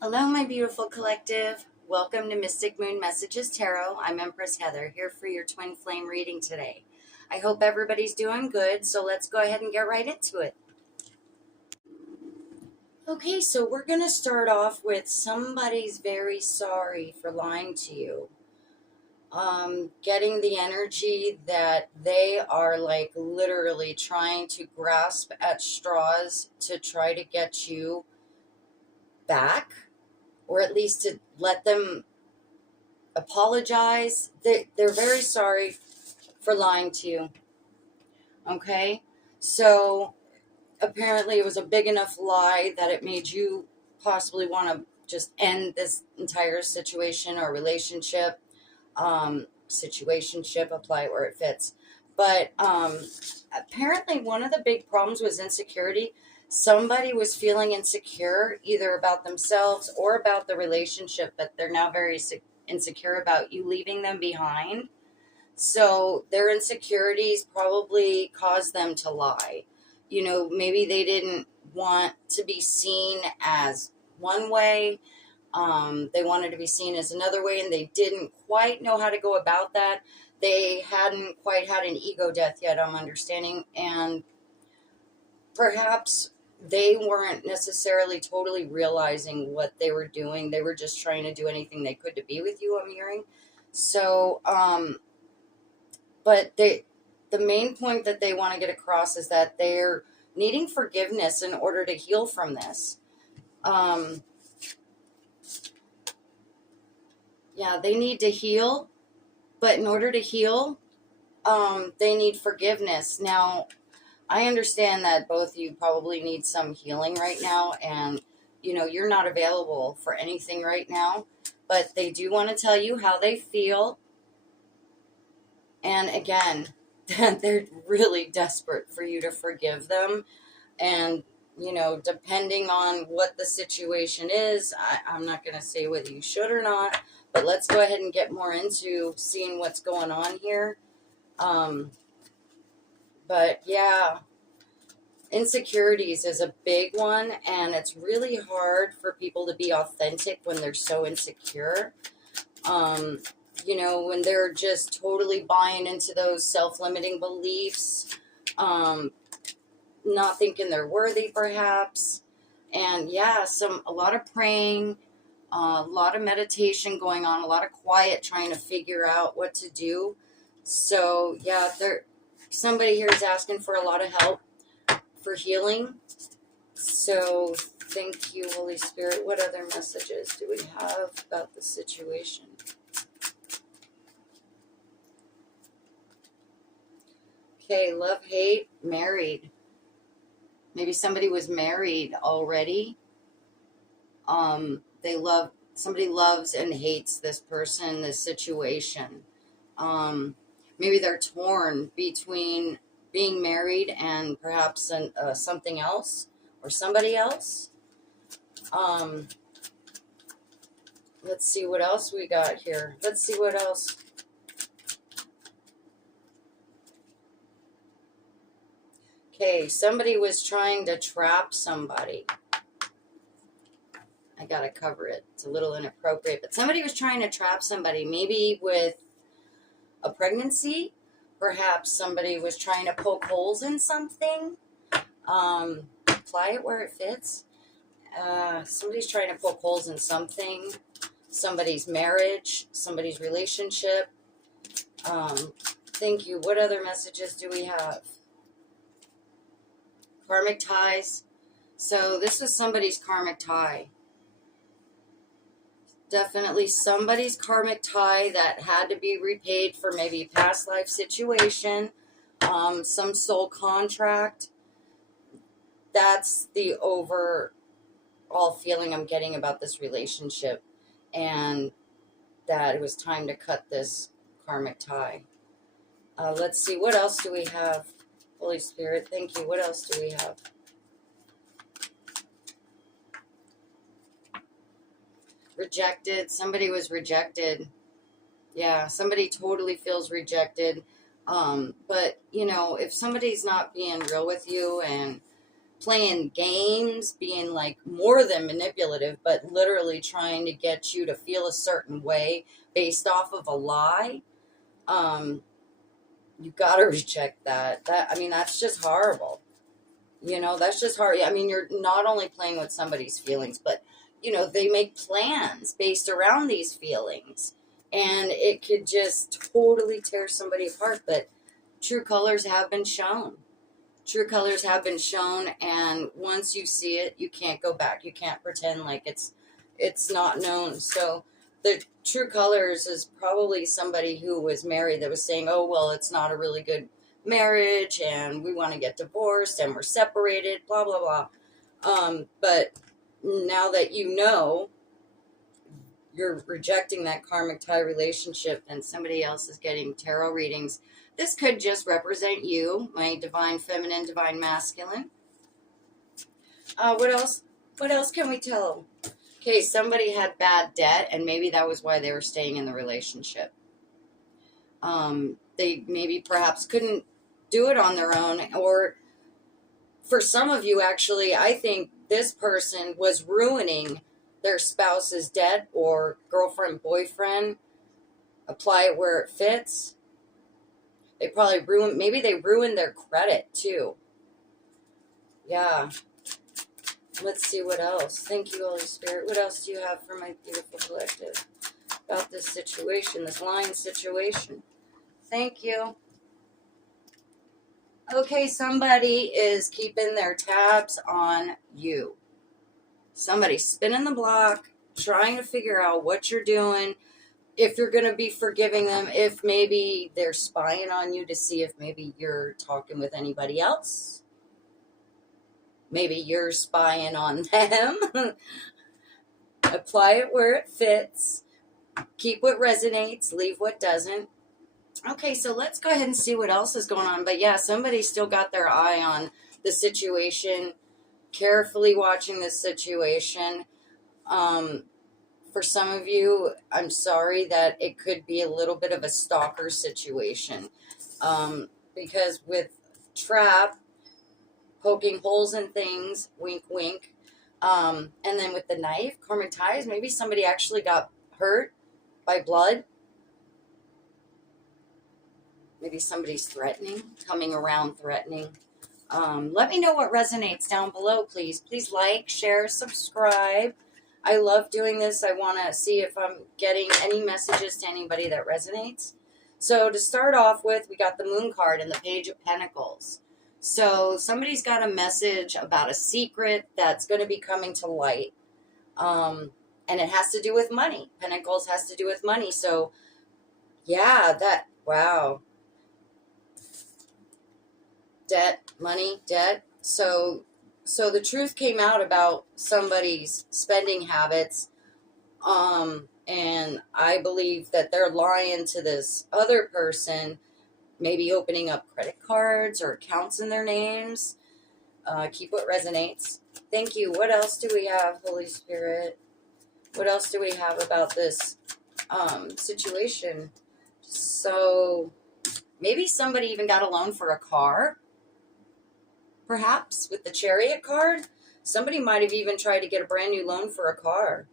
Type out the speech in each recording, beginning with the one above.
Hello, my beautiful collective. Welcome to Mystic Moon Messages Tarot. I'm Empress Heather, here for your twin flame reading today. I hope everybody's doing good, so let's go ahead and get right into it. Okay, so we're going to start off with somebody's very sorry for lying to you. Getting the energy that they are like literally trying to grasp at straws to try to get you back, or at least to let them apologize. They're very sorry for lying to you. Okay? So apparently it was a big enough lie that it made you possibly want to just end this entire situation or relationship. Situationship, apply it where it fits. But apparently one of the big problems was insecurity. Somebody was feeling insecure either about themselves or about the relationship, but they're now very insecure about you leaving them behind. So their insecurities probably caused them to lie. You know, maybe they didn't want to be seen as one way. They wanted to be seen as another way, and they didn't quite know how to go about that. They hadn't quite had an ego death yet, I'm understanding, and perhaps they weren't necessarily totally realizing what they were doing. They were just trying to do anything they could to be with you, I'm hearing. So, but the main point that they want to get across is that they're needing forgiveness in order to heal from this. Yeah, they need to heal, but in order to heal, they need forgiveness. Now, I understand that both of you probably need some healing right now, and you're not available for anything right now, but they do want to tell you how they feel. And again, they're really desperate for you to forgive them. And, depending on what the situation is, I'm not going to say whether you should or not, but let's go ahead and get more into seeing what's going on here. But yeah, insecurities is a big one, and it's really hard for people to be authentic when they're so insecure. When they're just totally buying into those self-limiting beliefs, not thinking they're worthy perhaps. And yeah, a lot of praying, a lot of meditation going on, a lot of quiet, trying to figure out what to do. So yeah, somebody here is asking for a lot of help for healing. So thank you, Holy Spirit. What other messages do we have about the situation? Okay, love, hate, married. Maybe somebody was married already. Somebody loves and hates this person, this situation. Maybe they're torn between being married and perhaps something else or somebody else. Let's see what else we got here. Let's see what else. Okay, somebody was trying to trap somebody. I gotta cover it. It's a little inappropriate, but somebody was trying to trap somebody, maybe with a pregnancy. Perhaps somebody was trying to poke holes in something. Apply it where it fits. Somebody's trying to poke holes in something. Somebody's marriage, somebody's relationship. Thank you. What other messages do we have? Karmic ties. So this was somebody's karmic tie. Definitely somebody's karmic tie that had to be repaid for maybe a past life situation, some soul contract. That's the overall feeling I'm getting about this relationship, and that it was time to cut this karmic tie. Let's see, what else do we have? Holy Spirit, thank you. What else do we have? Rejected. Somebody was rejected. Yeah, somebody totally feels rejected. But, if somebody's not being real with you and playing games, being like more than manipulative, but literally trying to get you to feel a certain way based off of a lie. Um, you got to reject that. I mean, that's just horrible. That's just hard. I mean, you're not only playing with somebody's feelings, but, they make plans based around these feelings. And it could just totally tear somebody apart. But true colors have been shown. True colors have been shown. And once you see it, you can't go back. You can't pretend like it's not known. So the true colors is probably somebody who was married that was saying, oh, well, it's not a really good marriage and we want to get divorced and we're separated, blah, blah, blah. But now that you're rejecting that karmic tie relationship and somebody else is getting tarot readings, this could just represent you, my divine feminine, divine masculine. What else? What else can we tell? Okay, somebody had bad debt, and maybe that was why they were staying in the relationship. They maybe perhaps couldn't do it on their own, or for some of you, actually, I think this person was ruining their spouse's debt or girlfriend, boyfriend. Apply it where it fits. They probably maybe they ruined their credit too. Yeah. Let's see what else. Thank you, Holy Spirit. What else do you have for my beautiful collective about this situation, this lying situation? Thank you. Okay, somebody is keeping their tabs on you. Somebody's spinning the block, trying to figure out what you're doing, if you're going to be forgiving them, if maybe they're spying on you to see if maybe you're talking with anybody else. Maybe you're spying on them. Apply it where it fits. Keep what resonates, leave what doesn't. Okay, so let's go ahead and see what else is going on. But yeah, somebody still got their eye on the situation, carefully watching this situation. For some of you, I'm sorry that it could be a little bit of a stalker situation. Because with trap, poking holes in things, wink, wink. And then with the knife, karmic ties, maybe somebody actually got hurt by blood. Maybe somebody's threatening, coming around threatening. Let me know what resonates down below, please. Please like, share, subscribe. I love doing this. I want to see if I'm getting any messages to anybody that resonates. So to start off with, we got the Moon card and the Page of Pentacles. So somebody's got a message about a secret that's going to be coming to light. And it has to do with money. Pentacles has to do with money. So yeah, wow. Debt, money, debt. So the truth came out about somebody's spending habits. And I believe that they're lying to this other person, maybe opening up credit cards or accounts in their names. Keep what resonates. Thank you. What else do we have, Holy Spirit? What else do we have about this situation? So maybe somebody even got a loan for a car. Perhaps with the Chariot card, somebody might have even tried to get a brand new loan for a car.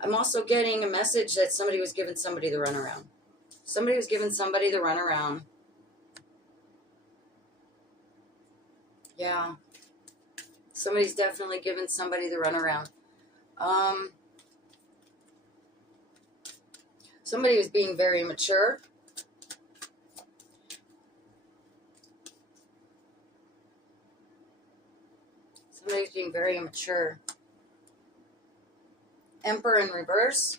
I'm also getting a message that somebody was giving somebody the runaround. Somebody was giving somebody the runaround. Yeah. Somebody's definitely giving somebody the runaround. Somebody was being very immature. Somebody's being very immature. Emperor in reverse.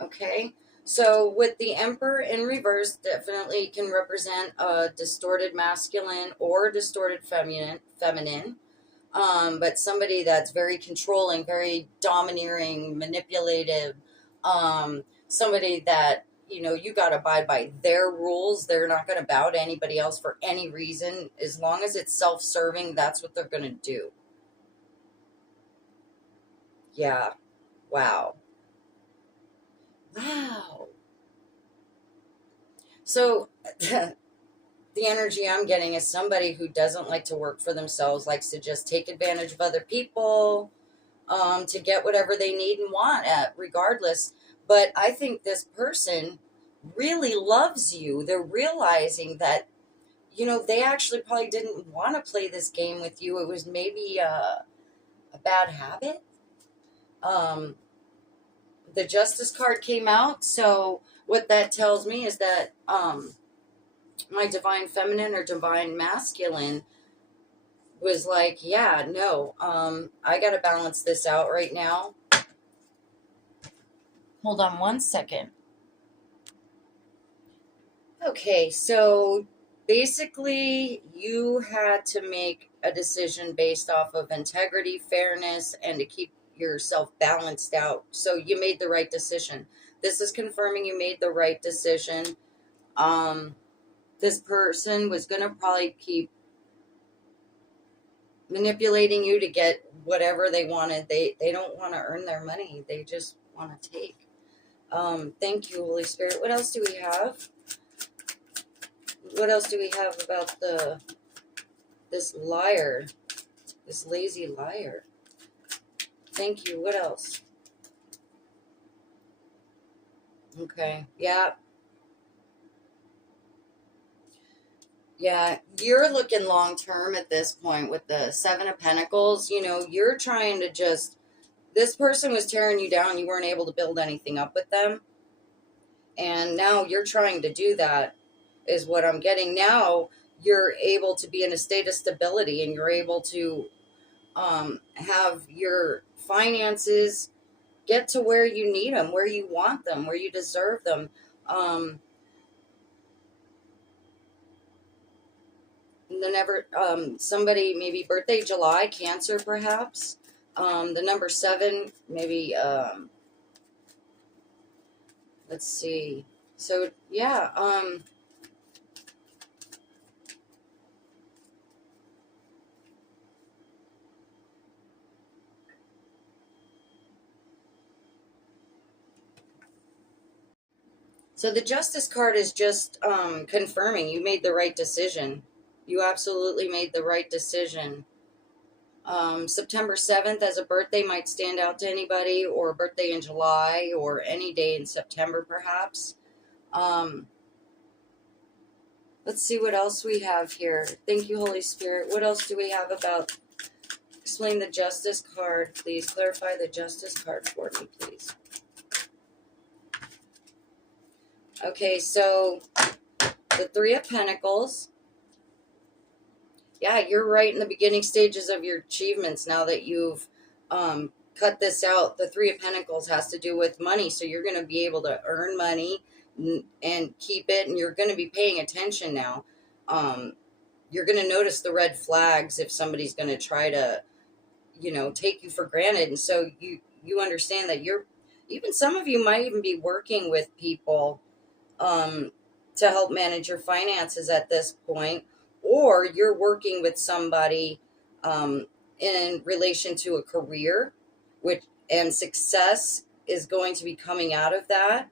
Okay. So with the Emperor in reverse, definitely can represent a distorted masculine or distorted feminine. But somebody that's very controlling, very domineering, manipulative. Somebody that, you got to abide by their rules. They're not going to bow to anybody else for any reason. As long as it's self-serving, that's what they're going to do. Yeah. Wow. Wow. So the energy I'm getting is somebody who doesn't like to work for themselves, likes to just take advantage of other people, to get whatever they need and want at regardless. But I think this person really loves you. They're realizing that, they actually probably didn't want to play this game with you. It was maybe a bad habit. Um, the Justice card came out. So what that tells me is that my divine feminine or divine masculine was like, yeah, no, I got to balance this out right now. Hold on one second. Okay, so basically, you had to make a decision based off of integrity, fairness, and to keep yourself balanced out. So you made the right decision. This is confirming you made the right decision. Um, this person was going to probably keep manipulating you to get whatever they wanted. They don't want to earn their money. They just want to take. Thank you, Holy Spirit. What else do we have? What else do we have about this liar, this lazy liar? Thank you. What else? Okay. Yeah. Yeah. You're looking long term at this point with the Seven of Pentacles. You're trying to just, this person was tearing you down. You weren't able to build anything up with them. And now you're trying to do that, is what I'm getting. Now you're able to be in a state of stability, and you're able to have your finances get to where you need them, where you want them, where you deserve them. Somebody, maybe birthday July, Cancer perhaps. The number 7, maybe, let's see. So yeah, so the Justice card is just confirming you made the right decision. You absolutely made the right decision. September 7th as a birthday might stand out to anybody, or a birthday in July, or any day in September perhaps. Let's see what else we have here. Thank you, Holy Spirit. What else do we have about, explain the Justice card, please. Clarify the Justice card for me, please. Okay, so the Three of Pentacles. Yeah, you're right in the beginning stages of your achievements now that you've cut this out. The Three of Pentacles has to do with money, so you're going to be able to earn money and keep it, and you're going to be paying attention now. You're going to notice the red flags if somebody's going to try to, take you for granted. And so you understand that even some of you might even be working with people to help manage your finances at this point, or you're working with somebody in relation to a career, and success is going to be coming out of that.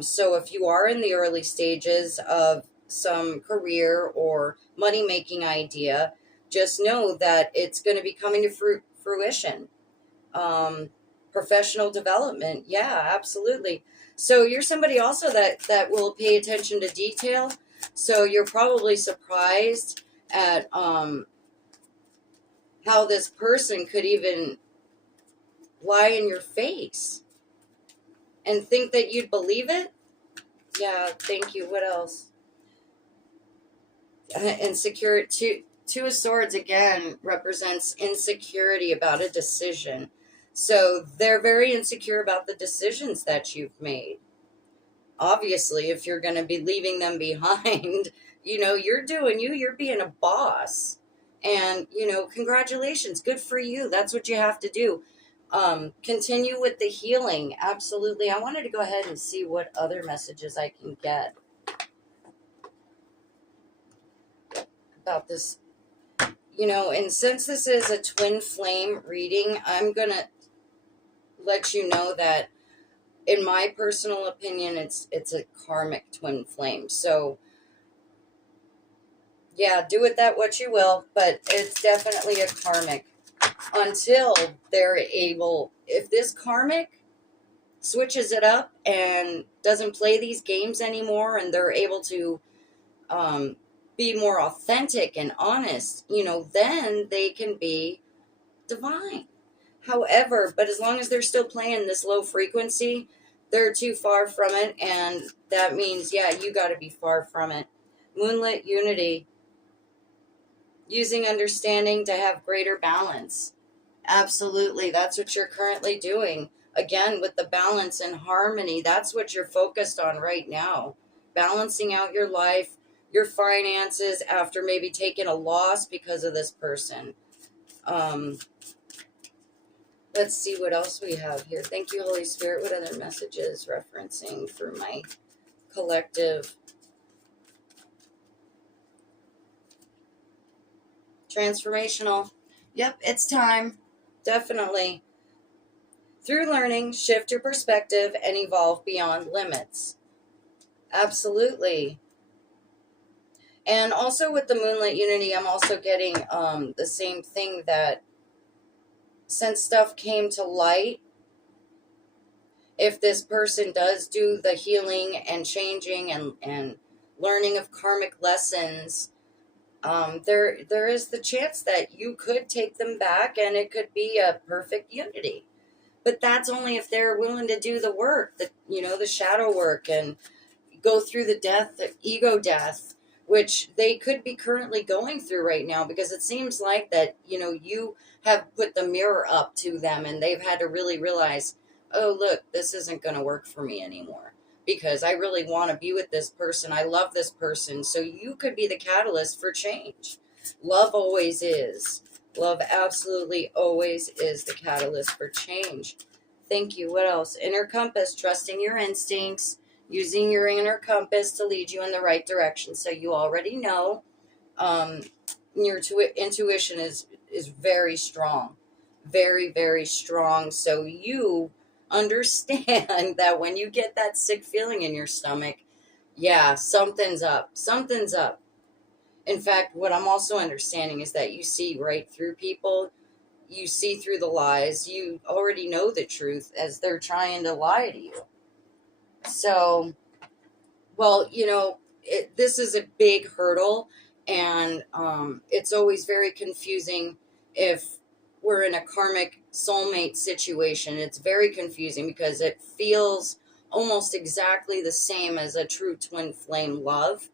So if you are in the early stages of some career or money-making idea, just know that it's going to be coming to fruition. Professional development, yeah, absolutely. So you're somebody also that will pay attention to detail. So you're probably surprised at how this person could even lie in your face and think that you'd believe it. Yeah, thank you. What else? Insecurity. Two of Swords again represents insecurity about a decision. So they're very insecure about the decisions that you've made. Obviously, if you're going to be leaving them behind, you're doing you're being a boss. And, congratulations. Good for you. That's what you have to do. Continue with the healing. Absolutely. I wanted to go ahead and see what other messages I can get about this. And since this is a twin flame reading, I'm going to let you know that in my personal opinion, it's a karmic twin flame. So Yeah, do with that what you will, but it's definitely a karmic. Until they're able, if this karmic switches it up and doesn't play these games anymore, and they're able to um, be more authentic and honest, then they can be divine. However, but as long as they're still playing this low frequency, they're too far from it, and that means, yeah, you got to be far from it. Moonlit unity, using understanding to have greater balance. Absolutely. That's what you're currently doing. Again, with the balance and harmony, that's what you're focused on right now. Balancing out your life, your finances after maybe taking a loss because of this person. Um, let's see what else we have here. Thank you, Holy Spirit. What other messages referencing for my collective? Transformational. Yep, it's time. Definitely. Through learning, shift your perspective and evolve beyond limits. Absolutely. And also with the moonlit unity, I'm also getting the same thing, that since stuff came to light, if this person does do the healing and changing and learning of karmic lessons, there is the chance that you could take them back and it could be a perfect unity. But that's only if they're willing to do the work, the shadow work, and go through the ego death, which they could be currently going through right now, because it seems like that, you have put the mirror up to them and they've had to really realize, oh, look, this isn't going to work for me anymore, because I really want to be with this person. I love this person. So you could be the catalyst for change. Love always is. Love absolutely always is the catalyst for change. Thank you. What else? Inner compass, trusting your instincts, using your inner compass to lead you in the right direction. So you already know, your intuition is very strong, very, very strong. So you understand that when you get that sick feeling in your stomach, yeah, something's up. Something's up. In fact, what I'm also understanding is that you see right through people. You see through the lies. You already know the truth as they're trying to lie to you. So, well, this is a big hurdle, and it's always very confusing if we're in a karmic soulmate situation. It's very confusing because it feels almost exactly the same as a true twin flame love.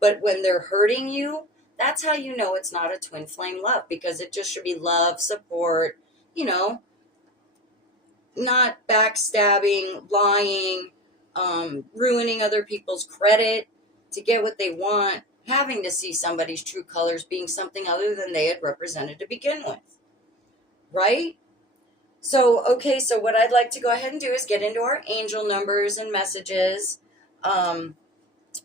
But when they're hurting you, that's how you know it's not a twin flame love, because it just should be love, support, you know, not backstabbing, lying, ruining other people's credit to get what they want, having to see somebody's true colors being something other than they had represented to begin with. Right? So, okay, so what I'd like to go ahead and do is get into our angel numbers and messages.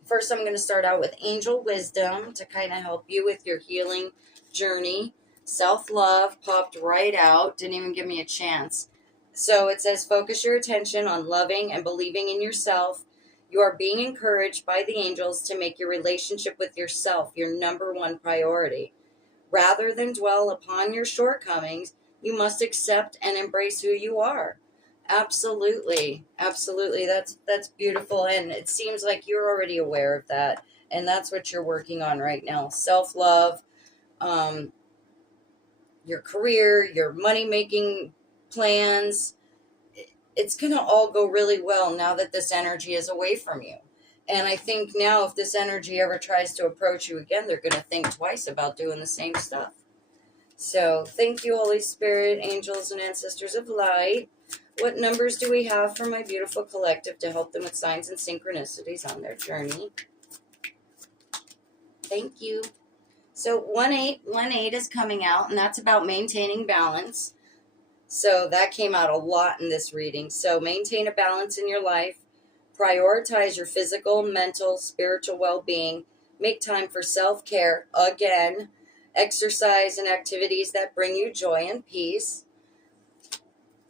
First, I'm going to start out with angel wisdom to kind of help you with your healing journey. Self-love popped right out, didn't even give me a chance. So it says, focus your attention on loving and believing in yourself. You are being encouraged by the angels to make your relationship with yourself your number one priority. Rather than dwell upon your shortcomings, you must accept and embrace who you are. Absolutely. Absolutely. That's beautiful. And it seems like you're already aware of that. And that's what you're working on right now. Self-love, your career, your money-making plans. It's going to all go really well now that this energy is away from you. And I think now if this energy ever tries to approach you again, they're going to think twice about doing the same stuff. So thank you, Holy Spirit, angels, and ancestors of light. What numbers do we have for my beautiful collective to help them with signs and synchronicities on their journey? Thank you. So 1818 is coming out, and that's about maintaining balance. So that came out a lot in this reading. So maintain a balance in your life. Prioritize your physical, mental, spiritual well-being. Make time for self-care again. Exercise and activities that bring you joy and peace.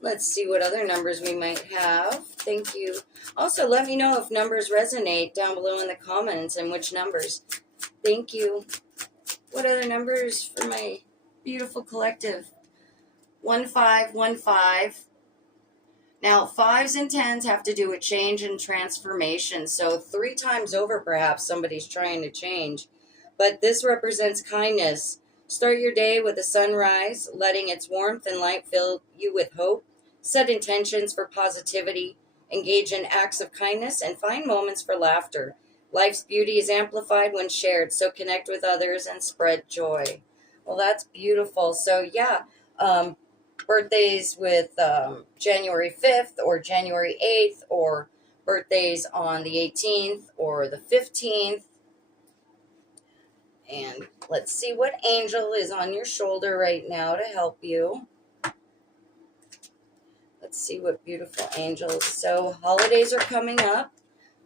Let's see what other numbers we might have. Thank you. Also, let me know if numbers resonate down below in the comments and which numbers. Thank you. What other numbers for my beautiful collective? 1515. Now, 5s and 10s have to do with change and transformation. So 3 times over, perhaps somebody's trying to change. But this represents kindness. Start your day with a sunrise, letting its warmth and light fill you with hope. Set intentions for positivity. Engage in acts of kindness and find moments for laughter. Life's beauty is amplified when shared, so connect with others and spread joy. Well, that's beautiful. So, yeah, birthdays with January 5th or January 8th, or birthdays on the 18th or the 15th. And let's see what angel is on your shoulder right now to help you. Let's see what beautiful angels. So holidays are coming up.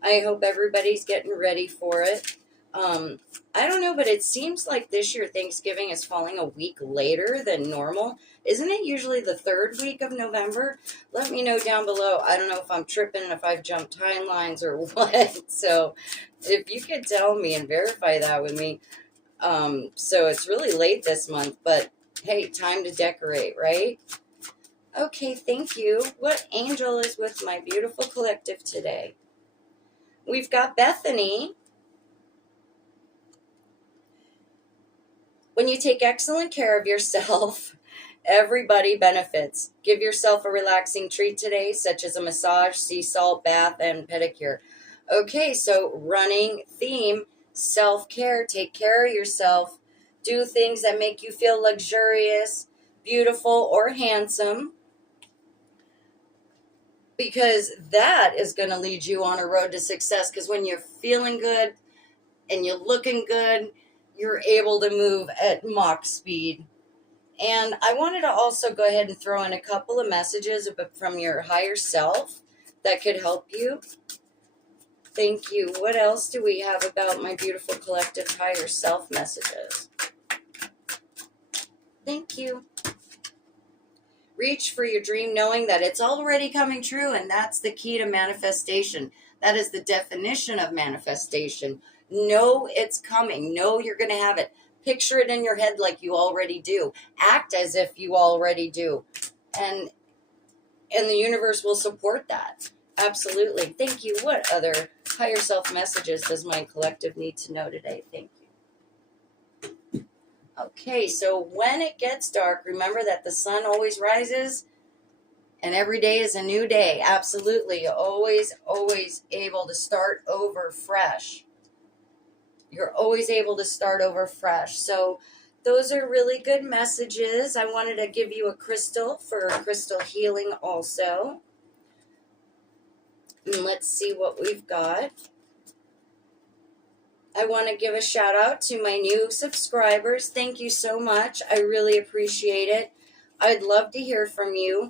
I hope everybody's getting ready for it. I don't know, but it seems like this year Thanksgiving is falling a week later than normal. Isn't it usually the 3rd week of November? Let me know down below. I don't know if I'm tripping, if I've jumped timelines or what. So if you could tell me and verify that with me. So it's really late this month, but hey, time to decorate, right? Okay, thank you. What angel is with my beautiful collective today? We've got Bethany. When you take excellent care of yourself, everybody benefits. Give yourself a relaxing treat today, such as a massage, sea salt, bath, and pedicure. Okay, so running theme, self-care. Take care of yourself. Do things that make you feel luxurious, beautiful, or handsome, because that is going to lead you on a road to success. Because when you're feeling good and you're looking good, you're able to move at Mach speed. And I wanted to also go ahead and throw in a couple of messages from your higher self that could help you. Thank you. What else do we have about my beautiful collective higher self messages? Thank you. Reach for your dream knowing that it's already coming true, and that's the key to manifestation. That is the definition of manifestation. Know it's coming. Know you're going to have it. Picture it in your head like you already do. Act as if you already do. And the universe will support that. Absolutely. Thank you. What other higher self messages does my collective need to know today? Thank you. Okay, so when it gets dark, remember that the sun always rises and every day is a new day. Absolutely. You're always able to start over fresh. You're always able to start over fresh. So those are really good messages. I wanted to give you a crystal for crystal healing also. And let's see what we've got. I want to give a shout out to my new subscribers. Thank you so much. I really appreciate it. I'd love to hear from you.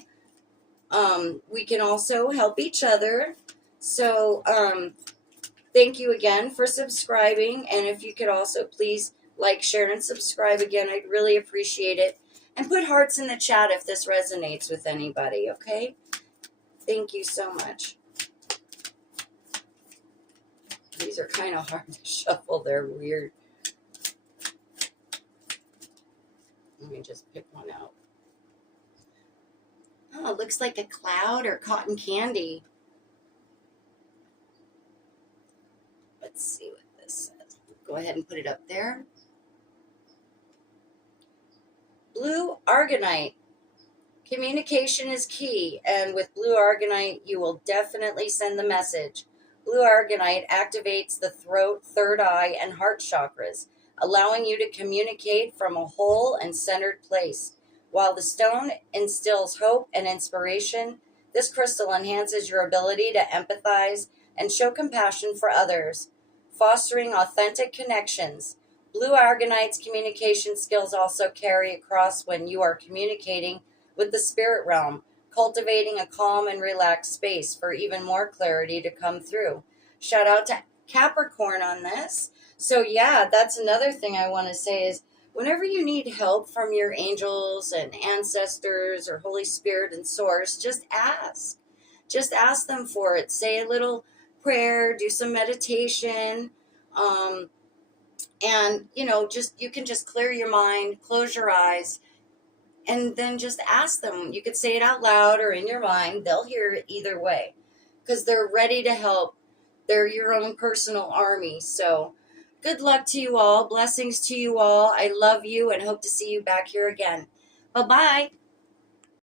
We can also help each other. So, thank you again for subscribing. And if you could also please like, share, and subscribe again, I'd really appreciate it. And put hearts in the chat if this resonates with anybody, okay? Thank you so much. These are kind of hard to shuffle. They're weird. Let me just pick one out. Oh, it looks like a cloud or cotton candy. Let's see what this says. Go ahead and put it up there. Blue Argonite. Communication is key, and with Blue Argonite, you will definitely send the message. Blue Argonite activates the throat, third eye, and heart chakras, allowing you to communicate from a whole and centered place. While the stone instills hope and inspiration, this crystal enhances your ability to empathize and show compassion for others, fostering authentic connections. Blue Argonite's communication skills also carry across when you are communicating with the spirit realm, cultivating a calm and relaxed space for even more clarity to come through. Shout out to Capricorn on this. So yeah, that's another thing I want to say is whenever you need help from your angels and ancestors or Holy Spirit and Source, just ask. Just ask them for it. Say a little prayer, do some meditation, And, just you can just clear your mind, close your eyes, and then just ask them. You could say it out loud or in your mind. They'll hear it either way because they're ready to help. They're your own personal army. So good luck to you all. Blessings to you all. I love you and hope to see you back here again. Bye bye.